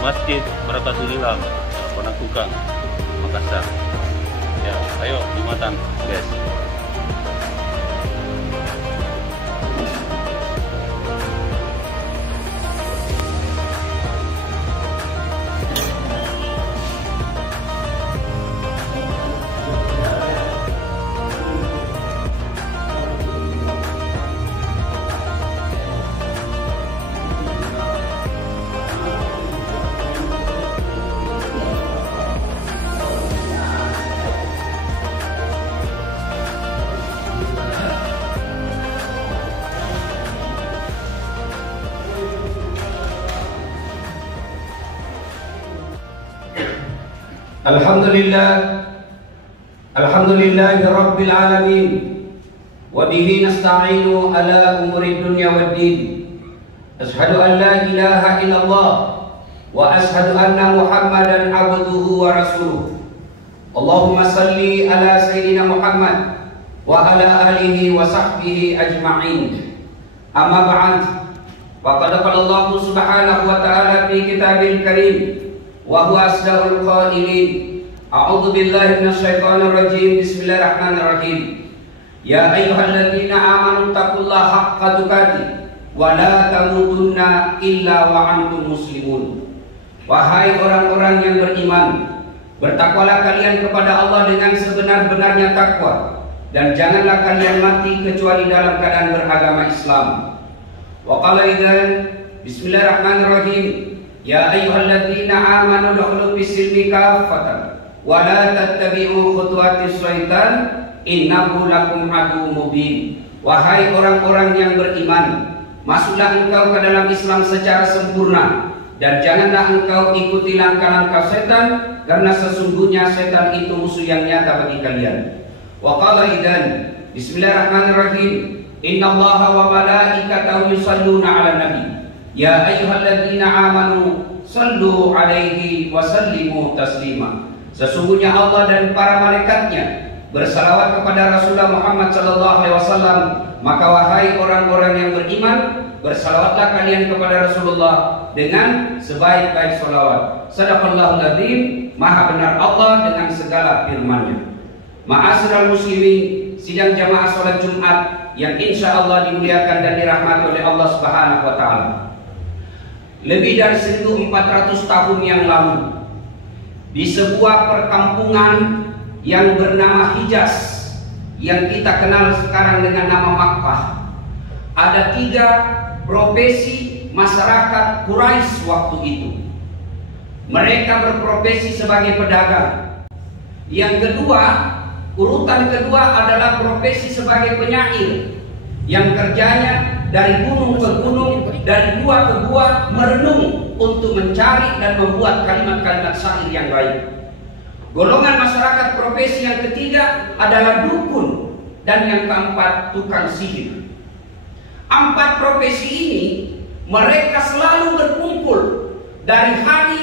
Masjid Barakatul Ilham, Penaklukan, Makassar. Ya, ayo Jumatan, guys. Alhamdulillahi Rabbil Alamin, wa bihi nasta'inu ala umuri dunya waddin. Ashhadu an la ilaha illallah wa ashhadu anna Muhammadan abduhu wa rasuluh. Allahumma salli ala Sayyidina Muhammad wa ala alihi wa sahbihi ajma'in. Amma ba'd, faqad qala Allah subhanahu wa ta'ala fi kitabil karim wa huwa asdaqul qailin. A'udzu billahi minasyaitonir rajim. Bismillahirrahmanirrahim. Ya ayyuhalladzina amanu taqullaha haqqa tuqatih wa la tamutunna illa wa antum muslimun. Wahai orang-orang yang beriman, bertakwalah kalian kepada Allah dengan sebenar-benarnya takwa, dan janganlah kalian mati kecuali dalam keadaan beragama Islam. Wa qala idzan bismillahirrahmanirrahim. Ya ayyuhalladzina amanu dukhulu fis-silmi kaffatan wa la tattabi'u khutuwatis syaitan innahu lakum aduwwum mubin. Wahai orang-orang yang beriman, masuklah engkau ke dalam Islam secara sempurna, dan janganlah engkau ikuti langkah-langkah setan, karena sesungguhnya setan itu musuh yang nyata bagi kalian. Wa qala idzan bismillahirrahmanirrahim. Innallaha wa malaikatahu yusholluna 'alan nabi. Ya ayyuhalladzina amanu shallu 'alaihi wa sallimu taslima. Sesungguhnya Allah dan para malaikatnya bersalawat kepada Rasulullah Muhammad SAW. Maka wahai orang-orang yang beriman, bersalawatlah kalian kepada Rasulullah dengan sebaik-baik salawat. Shadaqallahul adzim. Maha benar Allah dengan segala firman-Nya. Ma'asyiral muslimin, sidang jamaah salat Jumat yang insya Allah dimuliakan dan dirahmati oleh Allah Subhanahu wa taala. Lebih dari 1400 tahun yang lalu, di sebuah perkampungan yang bernama Hijaz, yang kita kenal sekarang dengan nama Makkah, ada 3 profesi masyarakat Quraisy waktu itu. Mereka berprofesi sebagai pedagang. Yang kedua, urutan kedua adalah profesi sebagai penyair, yang kerjanya dari gunung ke gunung, dari gua ke gua, merenung untuk mencari dan membuat kalimat-kalimat syair yang baik. Golongan masyarakat profesi yang ketiga adalah dukun, dan yang keempat tukang sihir. 4 profesi ini mereka selalu berkumpul dari hari,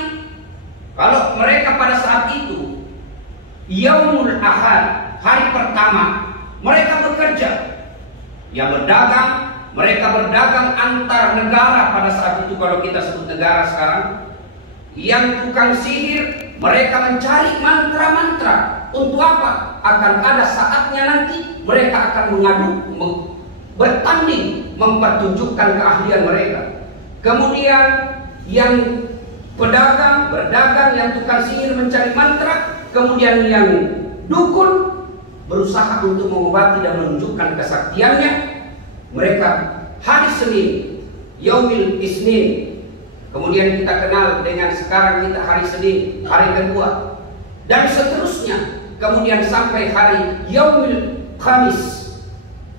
kalau mereka pada saat itu Yaumul Ahad, hari pertama, mereka bekerja. Yang berdagang, mereka berdagang antar negara pada saat itu, kalau kita sebut negara sekarang. Yang tukang sihir, mereka mencari mantra-mantra. Untuk apa? Akan ada saatnya nanti mereka akan mengadu, bertanding, mempertunjukkan keahlian mereka. Kemudian yang pedagang, berdagang, yang tukang sihir mencari mantra. Kemudian yang dukun berusaha untuk mengobati dan menunjukkan kesaktiannya. Mereka hari Senin, Yaumil Isnin, kemudian kita kenal dengan sekarang kita hari Senin, hari kedua, dan seterusnya. Kemudian sampai hari Yaumil Khamis,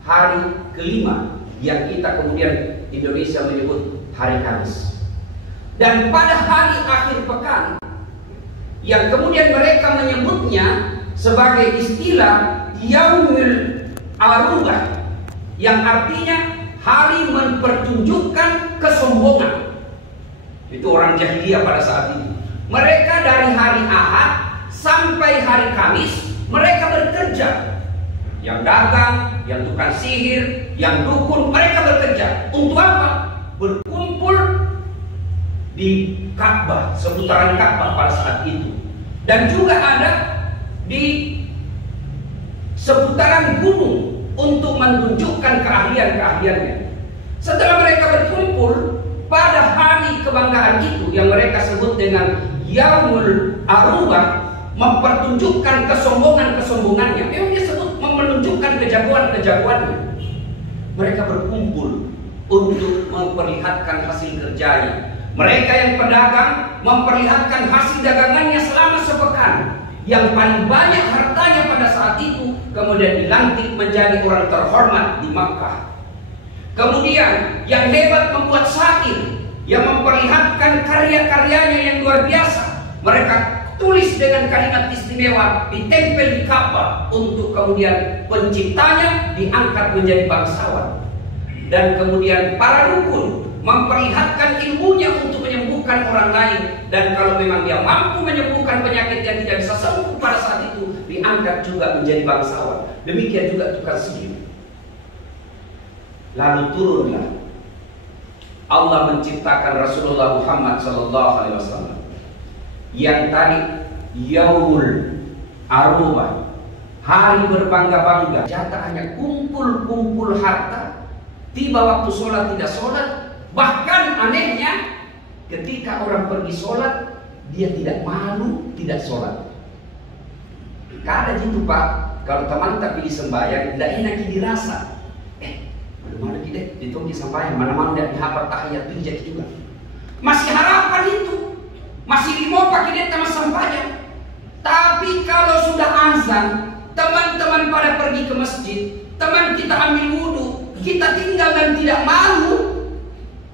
hari kelima, yang kita kemudian Indonesia menyebut hari Kamis. Dan pada hari akhir pekan, yang kemudian mereka menyebutnya sebagai istilah Yaumil Arubah, yang artinya hari mempertunjukkan kesombongan. Itu orang jahiliyah pada saat itu. Mereka dari hari Ahad sampai hari Kamis mereka bekerja. Yang dagang, yang tukang sihir, yang dukun, mereka bekerja. Untuk apa? Berkumpul di Ka'bah, seputaran Ka'bah pada saat itu. Dan juga ada di seputaran gunung untuk menunjukkan keahlian-keahliannya. Setelah mereka berkumpul pada hari kebanggaan itu yang mereka sebut dengan Yaumul Arubah, mempertunjukkan kesombongan-kesombongannya. Memang dia sebut menunjukkan kejagoan-kejagoannya. Mereka berkumpul untuk memperlihatkan hasil kerjanya. Mereka yang pedagang memperlihatkan hasil dagangannya selama sepekan. Yang paling banyak hartanya pada saat itu kemudian dilantik menjadi orang terhormat di Makkah. Kemudian yang hebat membuat syair yang memperlihatkan karya-karyanya yang luar biasa. Mereka tulis dengan kalimat istimewa, ditempel di Ka'bah untuk kemudian penciptanya diangkat menjadi bangsawan. Dan kemudian para dukun memperlihatkan ilmunya untuk menyembuhkan orang lain, dan kalau memang dia mampu menyembuhkan penyakit yang tidak bisa sembuh pada saat itu, diangkat juga menjadi bangsawan. Demikian juga tukang sihir. Lalu turunlah Allah menciptakan Rasulullah Muhammad SAW yang tadi Yaumul Arubah, hari berbangga-bangga, jatah hanya kumpul-kumpul harta. Tiba waktu sholat tidak sholat. Bahkan anehnya ketika orang pergi sholat, dia tidak malu tidak sholat. Kada gitu Pak, kalau teman tak pilih sembahyang, tidak enak dirasa. Mana kita ditunggu sembahyang, mana-mana tidak dihafal tahiyat itu jadi juga. Masih harapan itu, masih limo pakai dia sama sembahyang. Tapi kalau sudah azan, teman-teman pada pergi ke masjid, teman kita ambil wudhu, kita tinggal dan tidak malu.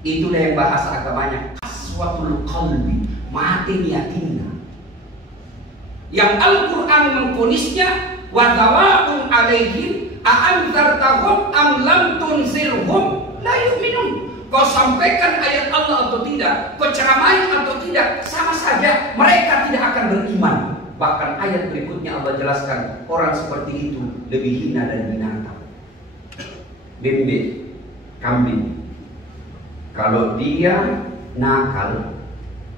Itulah yang bahasa agamanya qaswatul qalbi, mati yakinna. Yang Al-Quran mengkunisnya wa tawa'un alaihim a'anzartahum am lam tunzirhum la yu'minun. Kau sampaikan ayat Allah atau tidak, kau ceramai atau tidak, sama saja mereka tidak akan beriman. Bahkan ayat berikutnya Allah jelaskan orang seperti itu lebih hina dari binatang. Bebek, kambing, kalau dia nakal,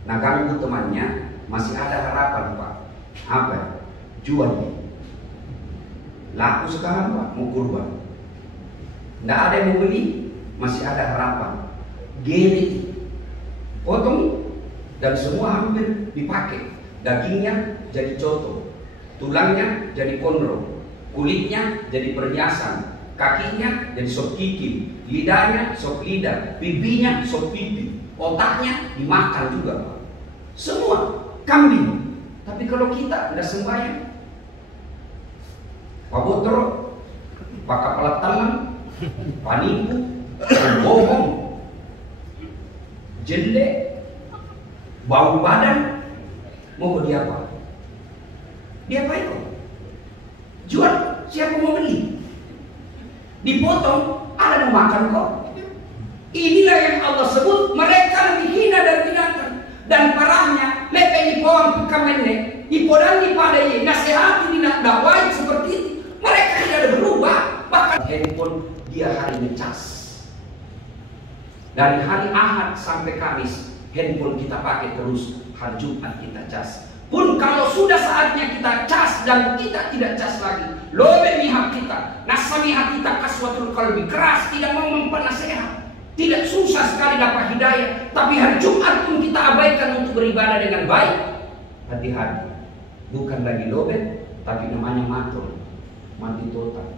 ganggu temannya, masih ada harapan Pak. Apa? Jual dia. Laku sekarang Pak, mau kurban. Tidak ada yang mau beli, masih ada harapan. Gede, potong, dan semua hampir dipakai. Dagingnya jadi coto, tulangnya jadi kondro, kulitnya jadi perhiasan, kakinya jadi sop kiki, lidahnya sop lidah, pipinya sop pipi, otaknya dimakan juga Pak. Semua kambing. Tapi kalau kita tidak sembahyang, Pak Botro, Pak Kepala Tangan, panipu, bohong, jelek, bau badan, mau dia apa? Dia apa itu? Jual, siapa mau beli? Dipotong, ada mau makan kok. Inilah yang Allah sebut mereka lebih hina dari binatang. Dan parahnya, lepe ipawang kamene, ipodan dipadai, nasihati tidak dakwai seperti itu. Mereka tidak ada berubah. Bahkan handphone dia hari ngecas. Dari hari Ahad sampai Kamis, handphone kita pakai terus. Hari Jumat kita cas. Pun kalau sudah saatnya kita cas dan kita tidak cas lagi, lobe mihak kita, nasamihak kita kaswatul qalbi, keras, tidak mau mempenasehat. Tidak susah sekali dapat hidayah, tapi hari Jumat pun kita abaikan untuk beribadah dengan baik. Hati-hati, bukan lagi lobet, tapi namanya matul, mati total.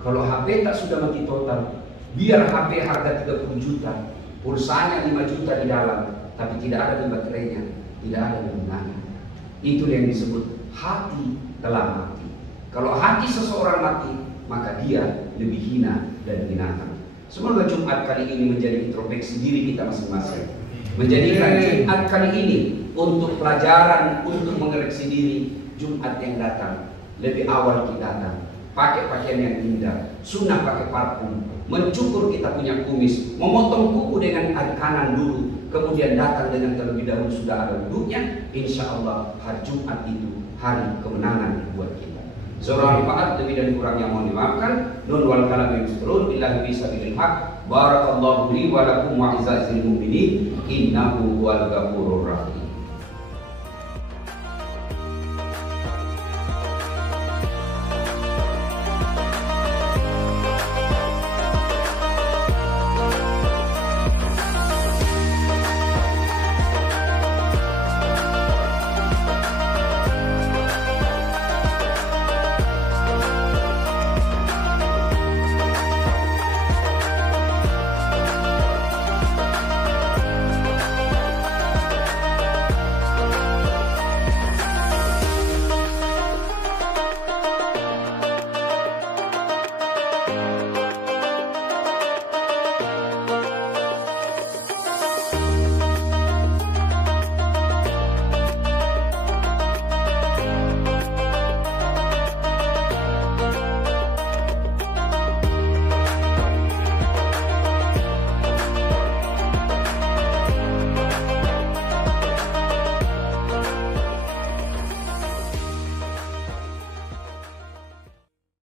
Kalau HP tak sudah mati total, biar HP harga 30 juta, pulsanya 5 juta di dalam, tapi tidak ada di baterainya, tidak ada gunanya. Itu yang disebut hati telah mati. Kalau hati seseorang mati, maka dia lebih hina dari binatang. Semoga Jumat kali ini menjadi introspeksi diri kita masing-masing. Menjadikan Jumat kali ini untuk pelajaran, untuk mengoreksi diri. Jumat yang datang, lebih awal kita datang, pakai pakaian yang indah, sunnah pakai parfum, mencukur kita punya kumis, memotong kuku dengan hari kanan dulu, kemudian datang dengan terlebih dahulu sudah ada wudhunya. Insya Allah hari Jumat itu hari kemenangan buat kita. Zora rifaat lebih dan kurangnya mohon dimaafkan. Nun wal kalam yusrun billahi bisabilil haq. Barakallahu li wa lakum wa izzazil mu'minin innahu huwal ghafurur rahim.